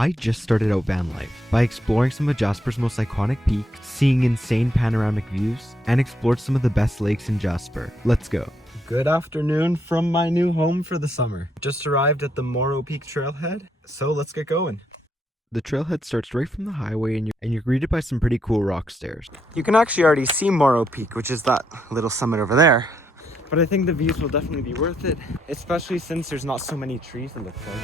I just started out van life by exploring some of Jasper's most iconic peaks, seeing insane panoramic views, and explored some of the best lakes in Jasper. Let's go. Good afternoon from my new home for the summer. Just arrived at the Morrow Peak Trailhead, so let's get going. The trailhead starts right from the highway and you're greeted by some pretty cool rock stairs. You can actually already see Morrow Peak, which is that little summit over there. But I think the views will definitely be worth it, especially since there's not so many trees in the front.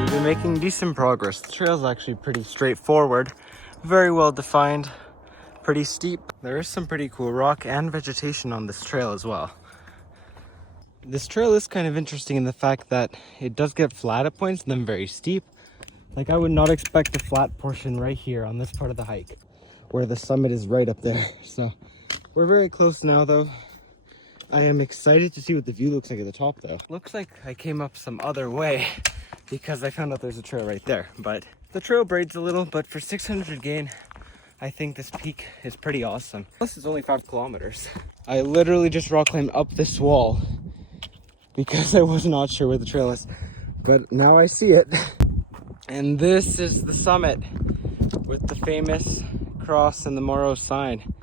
We've been making decent progress. The trail's actually pretty straightforward, very well defined, pretty steep. There is some pretty cool rock and vegetation on this trail as well. This trail is kind of interesting in the fact that it does get flat at points and then very steep. Like, I would not expect a flat portion right here on this part of the hike, where the summit is right up there. So we're very close now though. I am excited to see what the view looks like at the top though. Looks like I came up some other way because I found out there's a trail right there. But the trail braids a little, but for 600 gain, I think this peak is pretty awesome. Plus it's only 5 kilometers. I literally just rock climbed up this wall because I was not sure where the trail is, but now I see it. And this is the summit with the famous cross and the Morrow sign.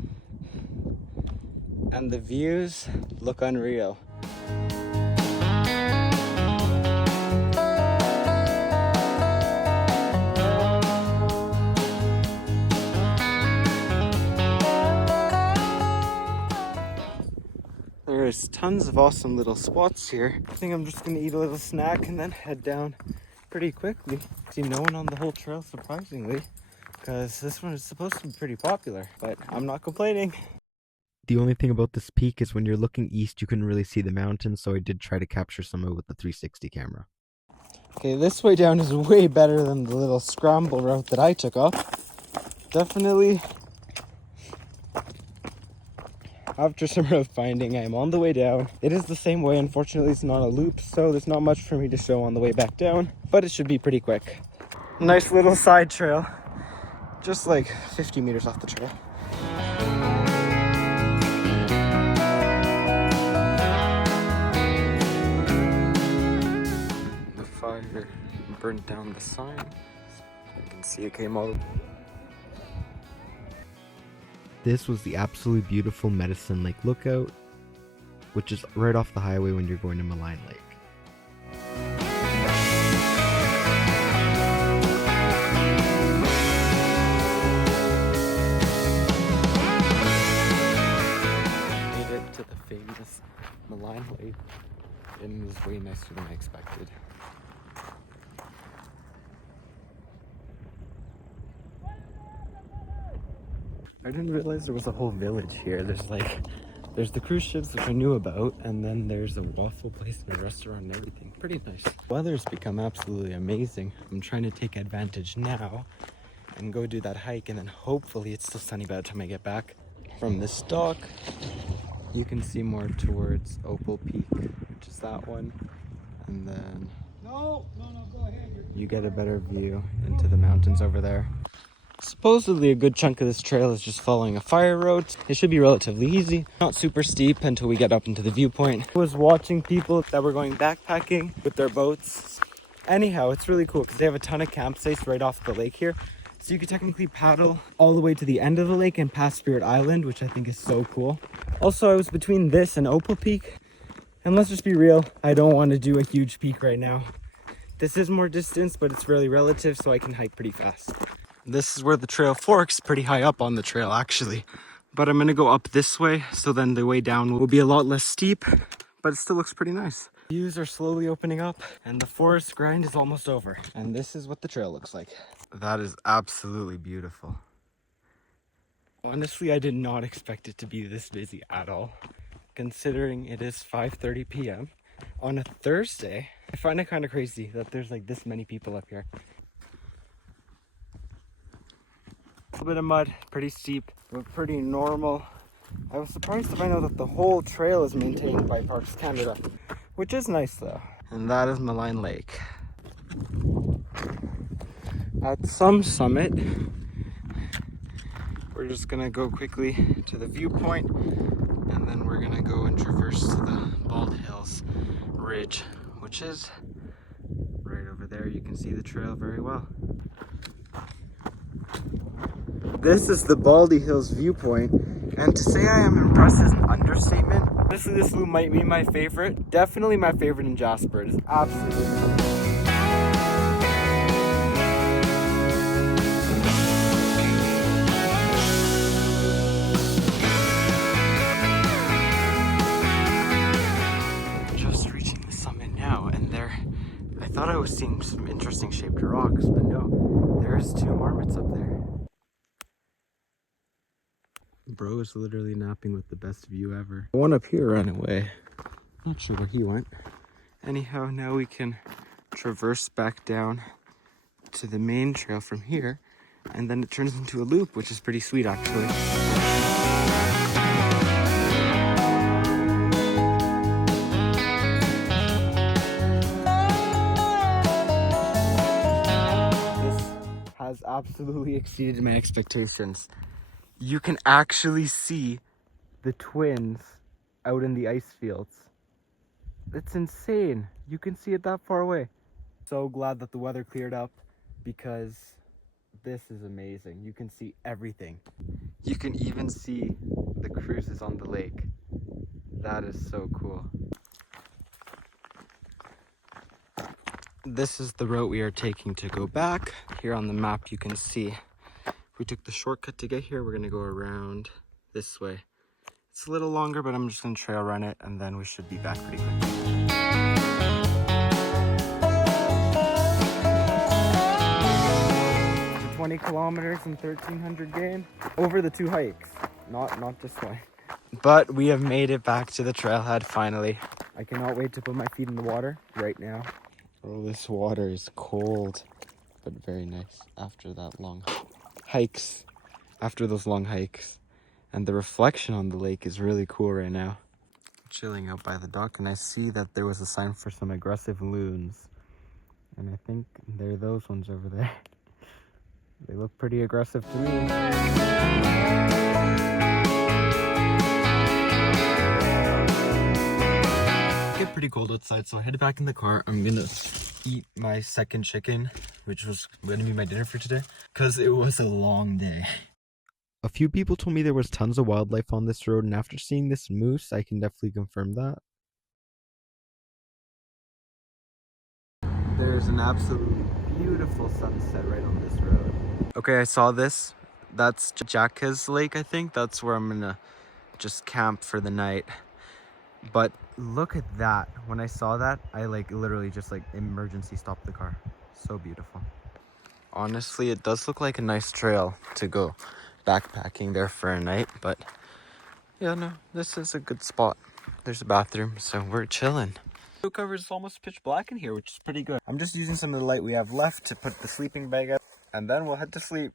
And the views look unreal. There's tons of awesome little spots here. I think I'm just gonna eat a little snack and then head down pretty quickly. See no one on the whole trail, surprisingly, because this one is supposed to be pretty popular, but I'm not complaining. The only thing about this peak is when you're looking east, you couldn't really see the mountains, so I did try to capture some of it with the 360 camera. Okay, this way down is way better than the little scramble route that I took up. Definitely, after some road finding, I am on the way down. It is the same way. Unfortunately, it's not a loop, so there's not much for me to show on the way back down, but it should be pretty quick. Nice little side trail, just like 50 meters off the trail. The fire burnt down the sign. You can see it came out. This was the absolutely beautiful Medicine Lake lookout, which is right off the highway when you're going to Maligne Lake. Made it to the famous Maligne Lake, and it was way nicer than I expected. I didn't realize there was a whole village here. There's the cruise ships, which I knew about, and then there's a waffle place and a restaurant and everything. Pretty nice. Weather's become absolutely amazing. I'm trying to take advantage now and go do that hike, and then hopefully it's still sunny by the time I get back. From this dock, you can see more towards Opal Peak, which is that one, and then go ahead. You get a better view into the mountains over there. Supposedly a good chunk of this trail is just following a fire road. It should be relatively easy, not super steep until we get up into the viewpoint. I was watching people that were going backpacking with their boats. Anyhow, it's really cool because they have a ton of campsites right off the lake here. So you could technically paddle all the way to the end of the lake and past Spirit Island, which I think is so cool. Also, I was between this and Opal Peak. And let's just be real, I don't want to do a huge peak right now. This is more distance, but it's really relative, so I can hike pretty fast. This is where the trail forks, pretty high up on the trail actually. But I'm gonna go up this way, so then the way down will be a lot less steep, but it still looks pretty nice. Views are slowly opening up and the forest grind is almost over. And this is what the trail looks like. That is absolutely beautiful. Honestly, I did not expect it to be this busy at all, considering it is 5:30 p.m. on a Thursday. I find it kind of crazy that there's like this many people up here. A little bit of mud, pretty steep, but pretty normal. I was surprised to find out that the whole trail is maintained by Parks Canada, which is nice though. And that is Maligne Lake. At some summit, we're just gonna go quickly to the viewpoint, and then we're gonna go and traverse to the ridge, which is right over there. You can see the trail very well. This is the Baldy Hills viewpoint, and to say I am impressed is an understatement. Honestly, this loop might be my favorite. Definitely my favorite in Jasper. It is absolutely cool. I thought I was seeing some interesting shaped rocks, but no, there's two marmots up there. Bro is literally napping with the best view ever. One up here ran away. Not sure where he went. Anyhow, now we can traverse back down to the main trail from here, and then it turns into a loop, which is pretty sweet actually. Has absolutely exceeded my expectations. You can actually see the twins out in the ice fields. It's insane. You can see it that far away. So glad that the weather cleared up because this is amazing. You can see everything. You can even see the cruises on the lake. That is so cool. This is the route we are taking to go back. Here on the map you can see we took the shortcut to get here. We're gonna go around this way. It's a little longer, but I'm just gonna trail run it and then we should be back pretty quick. 20 kilometers and 1,300 gain over the two hikes, not just one. But we have made it back to the trailhead finally. I cannot wait to put my feet in the water right now. Oh, this water is cold, but very nice after that long hikes. After those long hikes. And the reflection on the lake is really cool right now. I'm chilling out by the dock and I see that there was a sign for some aggressive loons. And I think they're those ones over there. They look pretty aggressive to me. Pretty cold outside, so I headed back in the car. I'm gonna eat my second chicken, which was gonna be my dinner for today, because it was a long day. A few people told me there was tons of wildlife on this road, and after seeing this moose, I can definitely confirm that. There's an absolutely beautiful sunset right on this road. Okay, I saw this. That's Jacka's Lake, I think. That's where I'm gonna just camp for the night. But look at that. When I saw that, I literally just emergency stopped the car. So beautiful. Honestly, it does look like a nice trail to go backpacking there for a night, but yeah, no, this is a good spot. There's a bathroom, so we're chilling. The cover is almost pitch black in here, which is pretty good. I'm just using some of the light we have left to put the sleeping bag up, and then we'll head to sleep.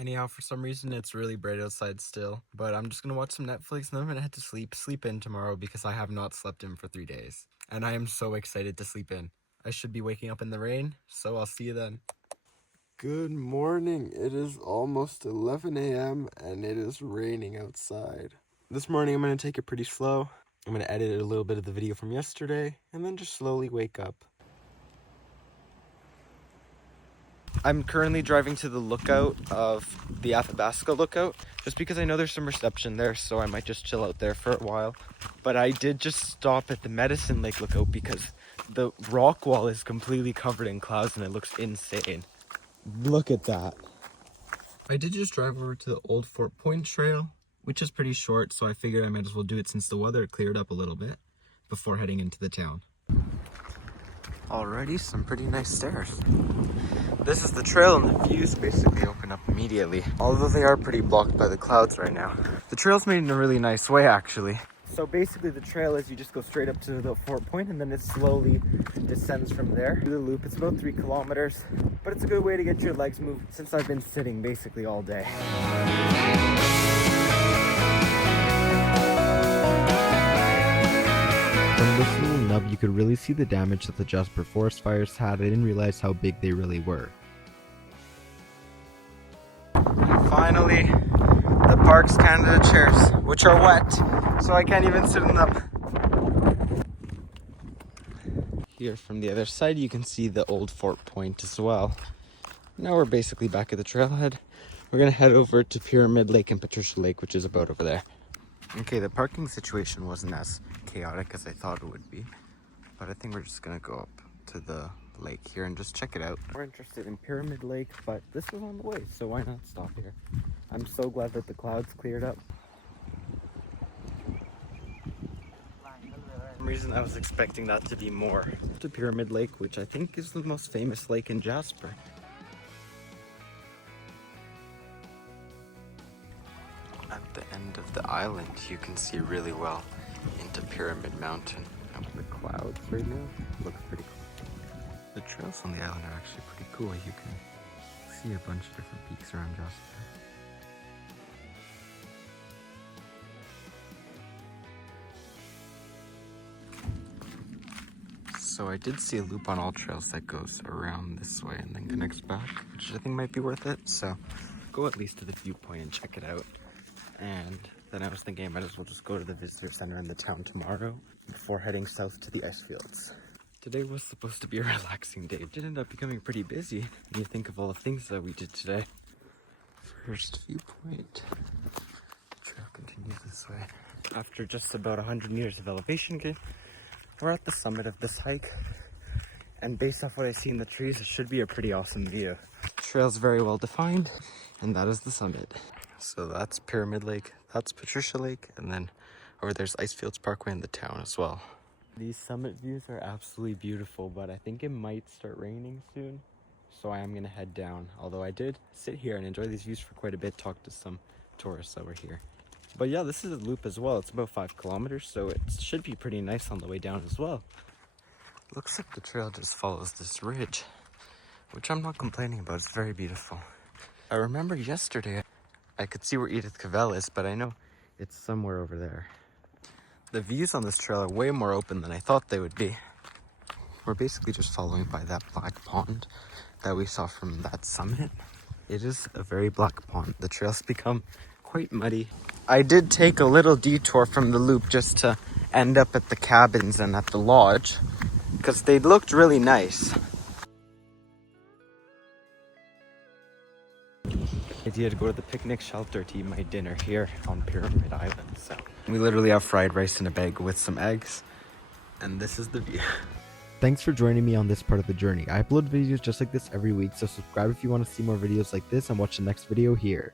Anyhow, for some reason, it's really bright outside still, but I'm just going to watch some Netflix and then I'm going to head to sleep in tomorrow because I have not slept in for 3 days. And I am so excited to sleep in. I should be waking up in the rain, so I'll see you then. Good morning. It is almost 11 a.m. and it is raining outside. This morning, I'm going to take it pretty slow. I'm going to edit a little bit of the video from yesterday and then just slowly wake up. I'm currently driving to the lookout of the Athabasca lookout, just because I know there's some reception there, so I might just chill out there for a while. But I did just stop at the Medicine Lake lookout because the rock wall is completely covered in clouds and it looks insane. Look at that. I did just drive over to the old Fort Point trail, which is pretty short, so I figured I might as well do it since the weather cleared up a little bit before heading into the town. Already some pretty nice stairs. This is the trail and the views basically open up immediately, although they are pretty blocked by the clouds right now. The trail's made in a really nice way actually. So basically the trail is you just go straight up to the Fort Point and then it slowly descends from there. Do the loop, it's about 3 kilometers, but it's a good way to get your legs moved since I've been sitting basically all day. From this little nub, you could really see the damage that the Jasper forest fires had. I didn't realize how big they really were. And finally, the Parks Canada chairs, which are wet, so I can't even sit in them. Here from the other side, you can see the old Fort Point as well. Now we're basically back at the trailhead. We're gonna head over to Pyramid Lake and Patricia Lake, which is about over there. Okay, the parking situation wasn't as chaotic as I thought it would be, but I think we're just gonna go up to the lake here and just check it out. We're interested in Pyramid Lake, but this is on the way, so why not stop here? I'm so glad that the clouds cleared up. For some reason I was expecting that to be more. To Pyramid Lake, which I think is the most famous lake in Jasper. At the end of the island, you can see really well into Pyramid Mountain. And with the clouds right now, it looks pretty cool. The trails on the island are actually pretty cool. You can see a bunch of different peaks around Jasper. So I did see a loop on all trails that goes around this way and then connects back, which I think might be worth it. So go at least to the viewpoint and check it out. And then I was thinking I might as well just go to the visitor center in the town tomorrow before heading south to the ice fields. Today was supposed to be a relaxing day. It did end up becoming pretty busy when you think of all the things that we did today. First viewpoint. The trail continues this way. After just about 100 meters of elevation gain, we're at the summit of this hike. And based off what I see in the trees, it should be a pretty awesome view. The trail's very well defined, and that is the summit. So that's Pyramid Lake, that's Patricia Lake, and then over there's Icefields Parkway in the town as well. These summit views are absolutely beautiful, but I think it might start raining soon. So I am gonna head down. Although I did sit here and enjoy these views for quite a bit, talk to some tourists that were here. But yeah, this is a loop as well. It's about 5 kilometers, so it should be pretty nice on the way down as well. Looks like the trail just follows this ridge, which I'm not complaining about. It's very beautiful. I remember yesterday I could see where Edith Cavell is, but I know it's somewhere over there. The views on this trail are way more open than I thought they would be. We're basically just following by that black pond that we saw from that summit. It is a very black pond. The trail's become quite muddy. I did take a little detour from the loop just to end up at the cabins and at the lodge, because they looked really nice. I idea to go to the picnic shelter to eat my dinner here on Pyramid Island. So we literally have fried rice in a bag with some eggs, and this is the view. Thanks for joining me on this part of the journey. I upload videos just like this every week, so subscribe if you want to see more videos like this and watch the next video here.